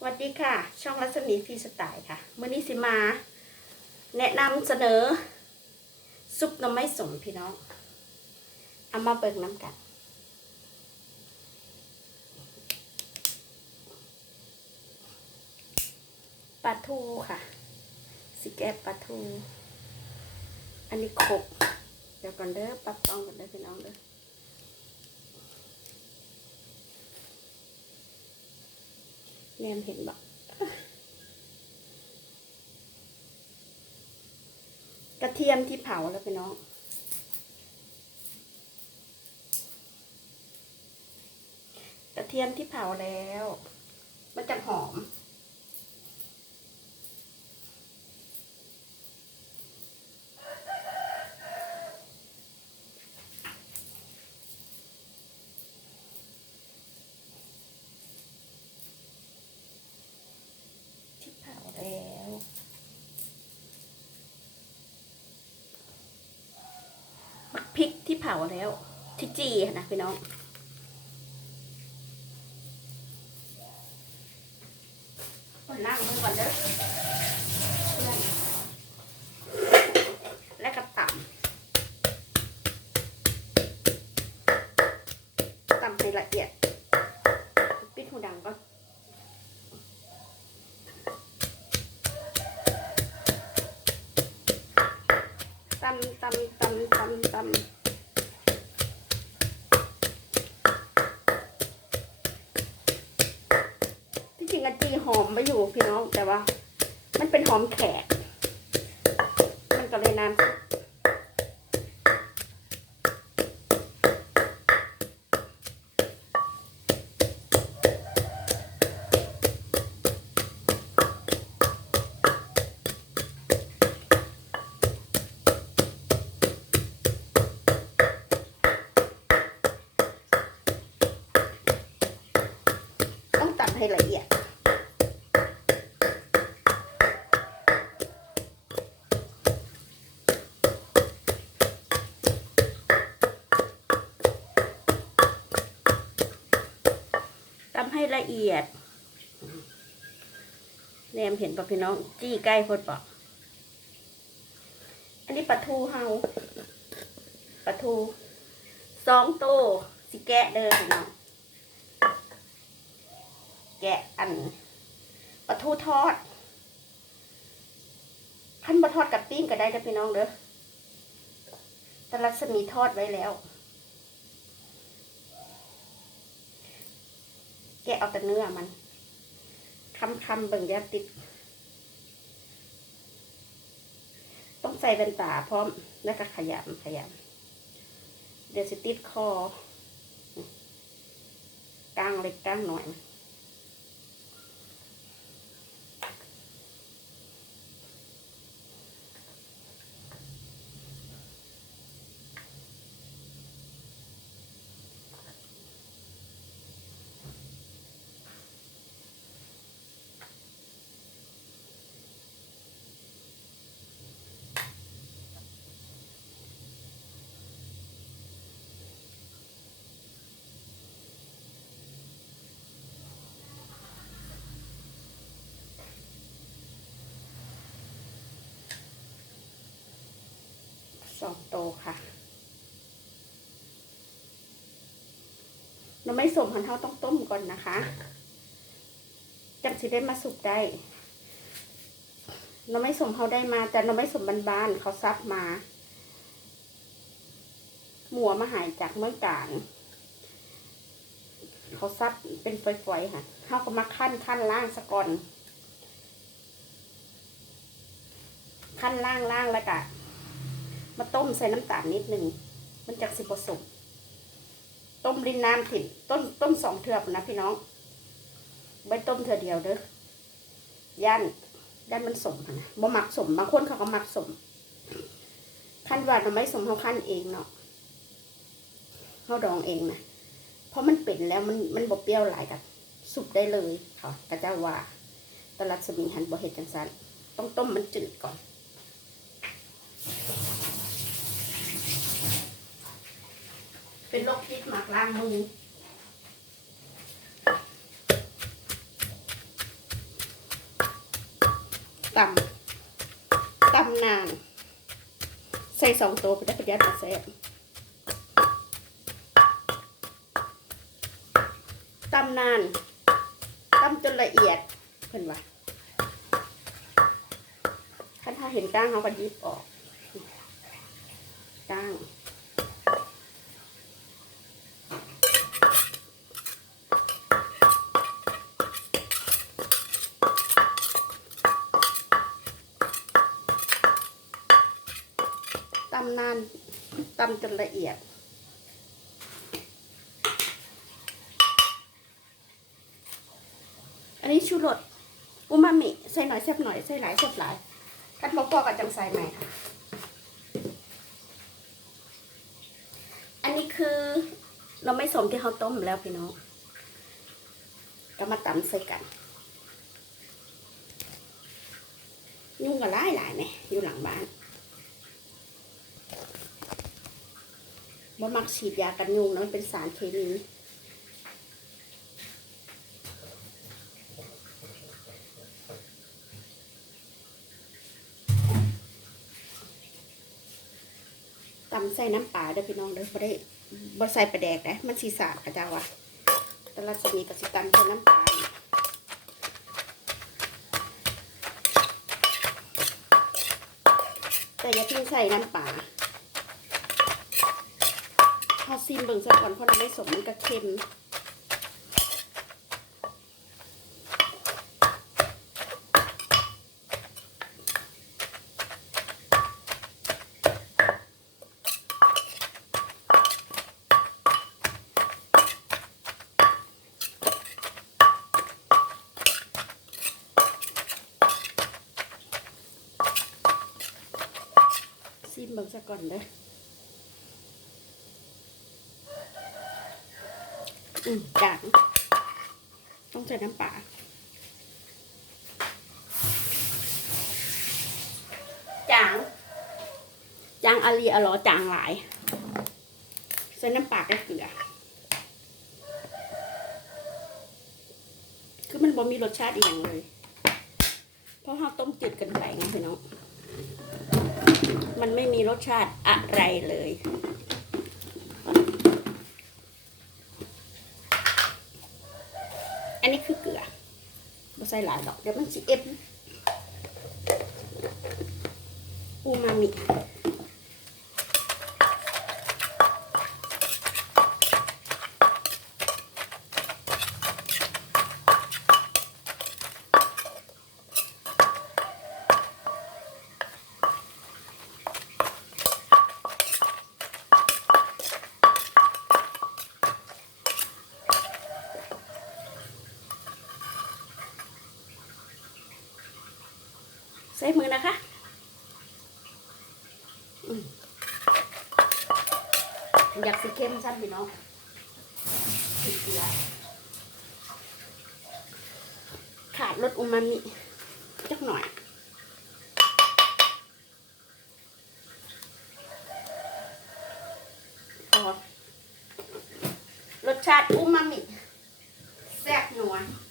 สวัสดีค่ะ ช่องรัศมีฟรีสไตล์ค่ะเมื่อนี้สิมา แนะนำเสนอ ซุปน้ำไม้สมพี่น้อง เอามาเบิกน้ำกัน ปลาทูค่ะ สิแกปลาทู อันนี้ขบเดี๋ยวก่อนเด้อปรับกล้องก่อนเด้อพี่น้องเด้อ แนมเห็นบอกกระเทียมที่เผาแล้วพี่น้อง กระเทียมที่เผาแล้ว มันจะหอม ที่เผาแล้วบักพริกที่เผาแล้ว ที่จีนะพี่น้องนั่งมือก่อนเด้อเพื่อนและกระต่ำต่ำให้ละเอียด ปิดหูดังก่อนตำตำตำตำตำ ที่จริงอะจีหอมไปอยู่พี่น้องแต่ว่า มันเป็นหอมแขก มันก็เลยนานต้องตำให้ละเอียด ละเอียดแนมเห็นปะพี่น้อง จี้ใกล้พดปะอันนี้ปลาทูเฮาปลาทูสองโตวสิแกะเด้อพี่น้อง แกะอันปลาทูทอดขั้นปลาทอดกับปิ้งก็ได้เด้อพี่น้องเด้อแต่รัศมีทอดไว้แล้ว แกะเอาแต่เนื้อมันคำคำเบิ่งยาติด ต้องใส่เป็นตาพร้อมแล้วก็ขยำขยำเดี๋ยวสิติดคอกลางเล็กกลางหน่อย สองโตค่ะเราไม่สมหันเท่าต้องต้มก่อนนะคะจังสิได้มาสุกได้เราไม่สมเขาได้มา แต่เราไม่สมบานๆเขาซับมาหมัวมาหายจากเมื่อการเขาซับเป็นฝอยๆค่ะเขาก็มาขั้นขั้นล่างสะก่อนขั้นล่างล่างแล้วก็ มาต้มใส่น้ำตาลนิดหนึ่งมันจากสิผสมต้มรินน้ำถิ่นต้มต้มสองเทือกนะพี่น้องใบต้มเทือเดียวเด้อย่านย่านมันสมนะบ่หมักสมบางคนเขาก็หมักสมขั้นหวานเราไม่สมเขาขั้นเองเนาะเขาดองเองนะเพราะมันเป็นแล้วมันมันบ่เปรี้ยวหลายกับสุกได้เลยค่ะกระเจ้าว่าตลัดสมีหันบ่เห็ดจังสันต้องต้มมันจืดก่อน เป็นโรคพิษหมักล้างมือตำตำนาน ใส่สองโตไปได้ประหยัดมาแซ่บตำนานตำจนละเอียดเพิ่อนว่าถ้าถ้าเห็นก้างเขาก็ยิบออกก้าง ตำนตำจนละเอียด อันนี้ชูรสอูมามิใส่หน่อยแซ่บหน่อยใส่หลายแซ่บหลายคัดมกพอกับจังใส่ใหม่ค่ะอันนี้คือเราไม่สมที่เขาต้มแล้วพี่น้องก็มาตำใส่กันยุ่งกับหลายหลายๆเนี่ยอยู่หลังบ้าน บ่มักฉีดยากันยุงนะมันเป็นสารเคมีตำใส่น้ำปลาเด้อพี่น้องเด้อบ่ได้บ่ใส่ปลาแดกนะมันสีสาดกระเจ้าวะแต่ละสมีกับสิตำใส่น้ำปลาแต่อย่าเพิ่งใส่น้ำปลา พอซิมเบิ่งซะก่อนเพราะเราไม่สมมันก็เค็มซิมเบิ่งซะก่อนเด้อ อืมจางต้องใส่น้ำปลาจางจางอาลีอลอจางหลาย ใส่น้ำปลากับเกลือ คือมันบ่มีรสชาติอีกอย่างเลย เพราะเราต้มจืดกันไปไงพี่น้อง มันไม่มีรสชาติอะไรเลย อันนี้คือเกลือบ่ ใส่หลายดอกเดี๋ยวมันสิเอฟอูมามิ ใส่มือนะคะอยากสิเข้มสั้นพี่น้องติดเกลือขาดรสอูมามิจักหน่อยรสชาติอูมามิแซ่บหนัวห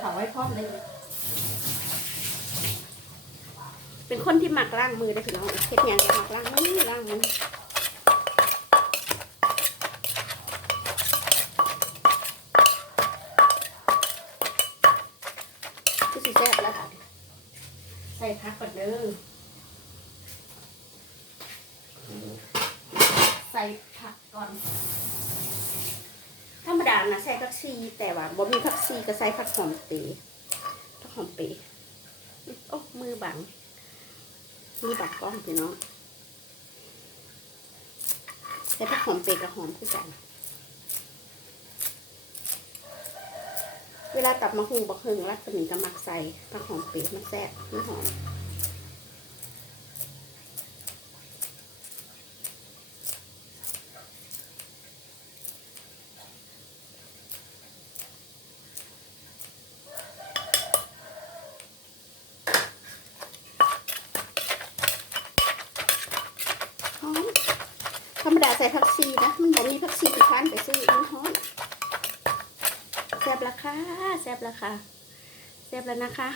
เขาไว้พร้อมเลย เป็นคนที่หมักล้างมือได้อพี่น้องเฮ็ดงานก็มักล้างมือล้างมือคือสิแซ่บแล้วค่ะใส่พักก่อนเด้อใส่ผักก่อน มดานะใส่ผักชีแต่ว่าบ่มีผักชีก็ใส่ผักหอมเปรย์ผักหอมเปรย์โอ้มือบังมือบังกล้องพี่น้องใส่ผักหอมเปรย์กับหอมคู่กันเวลาตับมะฮุงบักเฮงรัดสมิงกับมักใส่ผักหอมเปรย์มันแซ่บมันหอม ใส่ผักชีนะมันบอกมีผักชีกี่พันไปซื้อมันฮอนแซ่บราคาะแซ่บราคาะแซ่บแล้วนะคะ